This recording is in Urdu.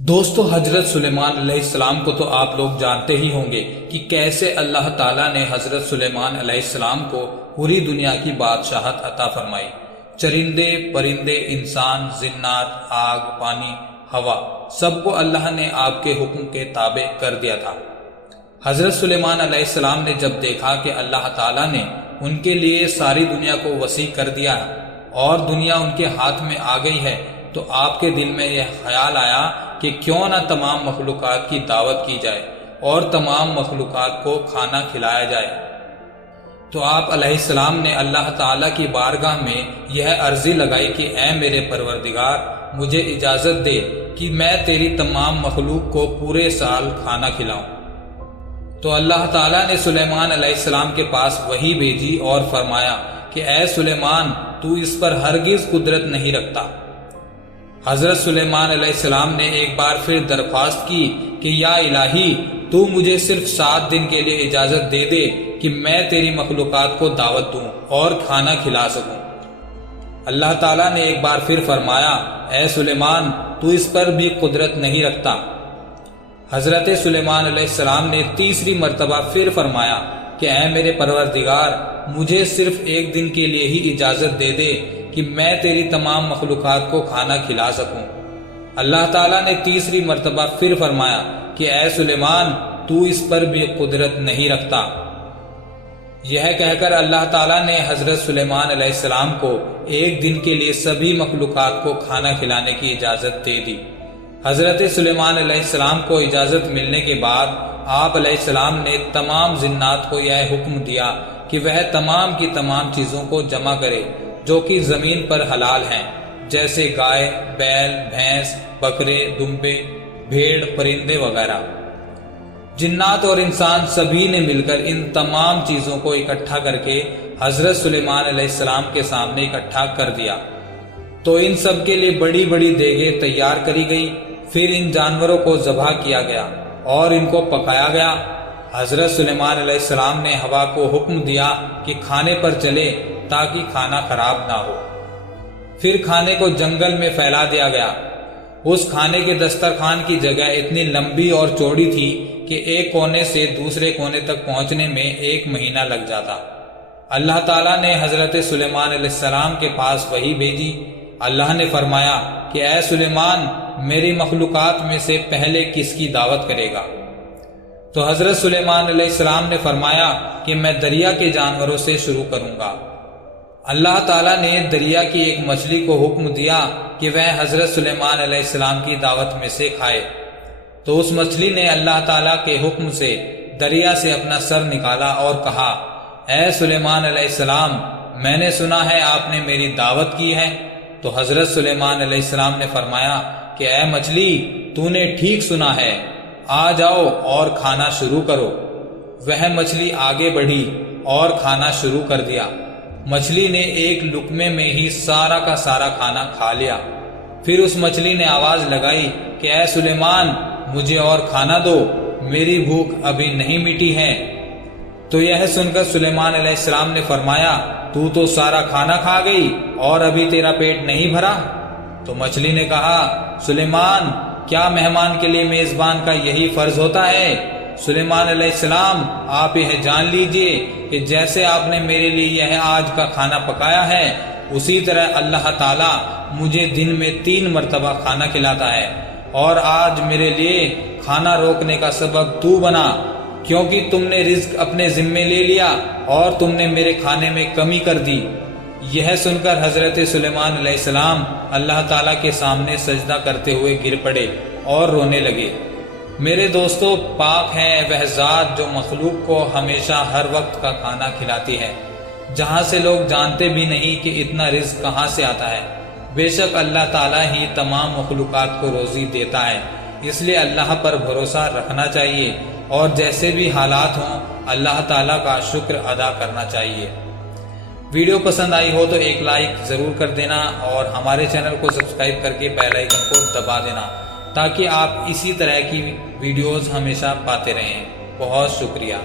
دوستو، حضرت سلیمان علیہ السلام کو تو آپ لوگ جانتے ہی ہوں گے کہ کیسے اللہ تعالیٰ نے حضرت سلیمان علیہ السلام کو پوری دنیا کی بادشاہت عطا فرمائی۔ چرندے، پرندے، انسان، جنات، آگ، پانی، ہوا، سب کو اللہ نے آپ کے حکم کے تابع کر دیا تھا۔ حضرت سلیمان علیہ السلام نے جب دیکھا کہ اللہ تعالیٰ نے ان کے لیے ساری دنیا کو وسیع کر دیا اور دنیا ان کے ہاتھ میں آ گئی ہے، تو آپ کے دل میں یہ خیال آیا کہ کیوں نہ تمام مخلوقات کی دعوت کی جائے اور تمام مخلوقات کو کھانا کھلایا جائے۔ تو آپ علیہ السلام نے اللہ تعالیٰ کی بارگاہ میں یہ عرضی لگائی کہ اے میرے پروردگار، مجھے اجازت دے کہ میں تیری تمام مخلوق کو پورے سال کھانا کھلاؤں۔ تو اللہ تعالیٰ نے سلیمان علیہ السلام کے پاس وحی بھیجی اور فرمایا کہ اے سلیمان، تو اس پر ہرگز قدرت نہیں رکھتا۔ حضرت سلیمان علیہ السلام نے ایک بار پھر درخواست کی کہ یا الہی، تو مجھے صرف 7 دن کے لیے اجازت دے دے کہ میں تیری مخلوقات کو دعوت دوں اور کھانا کھلا سکوں۔ اللہ تعالیٰ نے ایک بار پھر فرمایا اے سلیمان، تو اس پر بھی قدرت نہیں رکھتا۔ حضرت سلیمان علیہ السلام نے تیسری مرتبہ پھر فرمایا کہ اے میرے پروردگار، مجھے صرف 1 دن کے لیے ہی اجازت دے دے کہ میں تیری تمام مخلوقات کو کھانا کھلا سکوں۔ اللہ تعالیٰ نے تیسری مرتبہ پھر فرمایا کہ اے سلیمان، تو اس پر بھی قدرت نہیں رکھتا۔ یہ کہہ کر اللہ تعالیٰ نے حضرت سلیمان علیہ السلام کو 1 دن کے لیے سبھی مخلوقات کو کھانا کھلانے کی اجازت دے دی۔ حضرت سلیمان علیہ السلام کو اجازت ملنے کے بعد آپ علیہ السلام نے تمام جنات کو یہ حکم دیا کہ وہ تمام کی تمام چیزوں کو جمع کرے جو کہ زمین پر حلال ہیں، جیسے گائے، بیل، بھینس، بکرے، دمبے، بھیڑ، پرندے وغیرہ۔ جنات اور انسان سبھی نے مل کر ان تمام چیزوں کو اکٹھا کر کے حضرت سلیمان علیہ السلام کے سامنے اکٹھا کر دیا۔ تو ان سب کے لیے بڑی بڑی دیگیں تیار کری گئی، پھر ان جانوروں کو ذبح کیا گیا اور ان کو پکایا گیا۔ حضرت سلیمان علیہ السلام نے ہوا کو حکم دیا کہ کھانے پر چلے تاکہ کھانا خراب نہ ہو۔ پھر کھانے کو جنگل میں پھیلا دیا گیا۔ اس کھانے کے دسترخوان کی جگہ اتنی لمبی اور چوڑی تھی کہ ایک کونے سے دوسرے کونے تک پہنچنے میں 1 مہینہ لگ جاتا۔ اللہ تعالیٰ نے حضرت سلیمان علیہ السلام کے پاس وحی بھیجی۔ اللہ نے فرمایا کہ اے سلیمان، میری مخلوقات میں سے پہلے کس کی دعوت کرے گا؟ تو حضرت سلیمان علیہ السلام نے فرمایا کہ میں دریا کے جانوروں سے شروع کروں گا۔ اللہ تعالیٰ نے دریا کی ایک مچھلی کو حکم دیا کہ وہ حضرت سلیمان علیہ السلام کی دعوت میں سے کھائے۔ تو اس مچھلی نے اللہ تعالیٰ کے حکم سے دریا سے اپنا سر نکالا اور کہا اے سلیمان علیہ السلام، میں نے سنا ہے آپ نے میری دعوت کی ہے۔ تو حضرت سلیمان علیہ السلام نے فرمایا کہ اے مچھلی، تو نے ٹھیک سنا ہے، آ جاؤ اور کھانا شروع کرو۔ وہ مچھلی آگے بڑھی اور کھانا شروع کر دیا۔ مچھلی نے ایک لقمے میں ہی سارا کا سارا کھانا کھا لیا۔ پھر اس مچھلی نے آواز لگائی کہ اے سلیمان، مجھے اور کھانا دو، میری بھوک ابھی نہیں مٹی ہے۔ تو یہ سن کر سلیمان علیہ السلام نے فرمایا تو سارا کھانا کھا گئی اور ابھی تیرا پیٹ نہیں بھرا؟ تو مچھلی نے کہا سلیمان، کیا مہمان کے لیے میزبان کا یہی فرض ہوتا ہے؟ سلیمان علیہ السلام، آپ یہ جان لیجئے کہ جیسے آپ نے میرے لیے یہ آج کا کھانا پکایا ہے، اسی طرح اللہ تعالیٰ مجھے دن میں 3 مرتبہ کھانا کھلاتا ہے، اور آج میرے لیے کھانا روکنے کا سبب تو بنا، کیونکہ تم نے رزق اپنے ذمے لے لیا اور تم نے میرے کھانے میں کمی کر دی۔ یہ سن کر حضرت سلیمان علیہ السلام اللہ تعالیٰ کے سامنے سجدہ کرتے ہوئے گر پڑے اور رونے لگے۔ میرے دوستو، پاک ہے وہ ذات جو مخلوق کو ہمیشہ ہر وقت کا کھانا کھلاتی ہے، جہاں سے لوگ جانتے بھی نہیں کہ اتنا رزق کہاں سے آتا ہے۔ بے شک اللہ تعالیٰ ہی تمام مخلوقات کو روزی دیتا ہے، اس لیے اللہ پر بھروسہ رکھنا چاہیے اور جیسے بھی حالات ہوں اللہ تعالیٰ کا شکر ادا کرنا چاہیے۔ ویڈیو پسند آئی ہو تو ایک لائک ضرور کر دینا اور ہمارے چینل کو سبسکرائب کر کے بیل آئیکن کو دبا دینا تاکہ آپ اسی طرح کی ویڈیوز ہمیشہ پاتے رہیں۔ بہت شکریہ۔